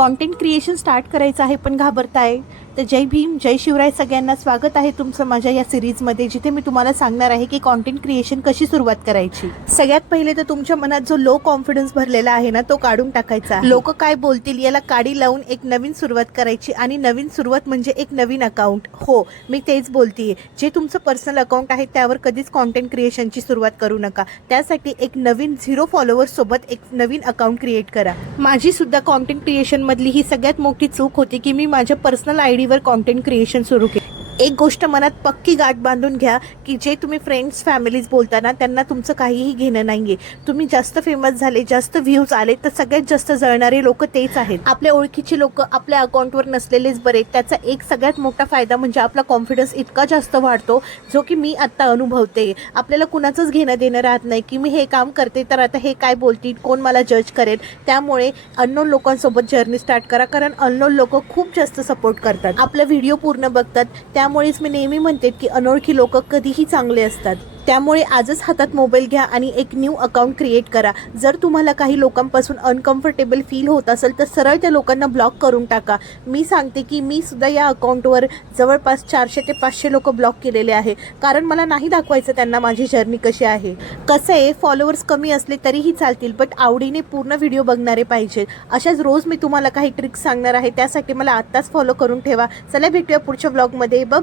Content creation start करायचं आहे पण घाबरताय तर जय भीम जय शिवराय सगळ्यांना स्वागत आहे तुमचं माझ्या या सिरीजमध्ये, जिथे मी तुम्हाला सांगणार आहे की कंटेंट क्रिएशन कशी सुरुवात करायची। सगळ्यात पहिले तर तुमच्या मनात जो लो कॉन्फिडन्स भरलेला आहे ना तो काढून टाकायचा। लोक काय बोलतील याला काडी लावून एक नवीन सुरुवात करायची, आणि नवीन सुरुवात म्हणजे एक नवीन अकाउंट। हो, मी तेच बोलतीये। जे तुमचं पर्सनल अकाउंट आहे त्यावर कधीच कंटेंट क्रिएशनची सुरुवात करू नका। त्यासाठी एक नवीन 0 फॉलोअर्स सोबत एक नवीन अकाउंट क्रिएट करा। माझी सुद्धा कंटेंट क्रिएशन मधली ही सगळ्यात मोठी चूक होती की मी माझ्या पर्सनल आयडीवर कंटेंट क्रिएशन सुरू केले। एक गोष्ट मनात पक्की गाठ बांधून घ्या की जे तुम्ही फ्रेंड्स फॅमिलीज बोलताना त्यांना तुमचं काहीही घेणं नाहीये। तुम्ही जास्त फेमस झाले, जास्त व्ह्यूज आले तर सगळ्यात जास्त जळणारे लोक तेच आहेत। आपल्या ओळखीचे लोक आपल्या अकाउंटवर नसलेलेच बरे। त्याचा एक सगळ्यात मोठा फायदा म्हणजे आपला कॉन्फिडन्स इतका जास्त वाढतो, जो की मी आता अनुभवते। आपल्याला कुणाचंच घेणं देणं राहत नाही की मी हे काम करते तर आता हे काय बोलतील, कोण मला जज करेल। त्यामुळे अननोन लोकांसोबत जर्नी स्टार्ट करा, कारण अननोन लोक खूप जास्त सपोर्ट करतात, आपला व्हिडिओ पूर्ण बघतात। त्यामुळेच मी नेहमी म्हणते की अनोळखी लोक कधीही चांगले असतात। त्यामुळे आजच हातात मोबाईल घ्या आणि एक न्यू अकाउंट क्रिएट करा। जर तुम्हाला काही लोकांपासून अनकम्फर्टेबल फील होत असेल तर सरळ त्या लोकांना ब्लॉक करून टाका। मी सांगते की मी सुद्धा या अकाउंटवर जवळपास 400 ते 500 लोक ब्लॉक केलेले आहे, कारण मला नाही दाखवायचं त्यांना माझी जर्नी कशी आहे। कसं आहे, फॉलोअर्स कमी असले तरीही चालतील, बट आवडीने पूर्ण व्हिडिओ बघणारे पाहिजे। अशाच रोज मी तुम्हाला काही ट्रिक्स सांगणार आहे, त्यासाठी मला आत्ताच फॉलो करून ठेवा। चला भेटूया पुढच्या ब्लॉगमध्ये। बाय।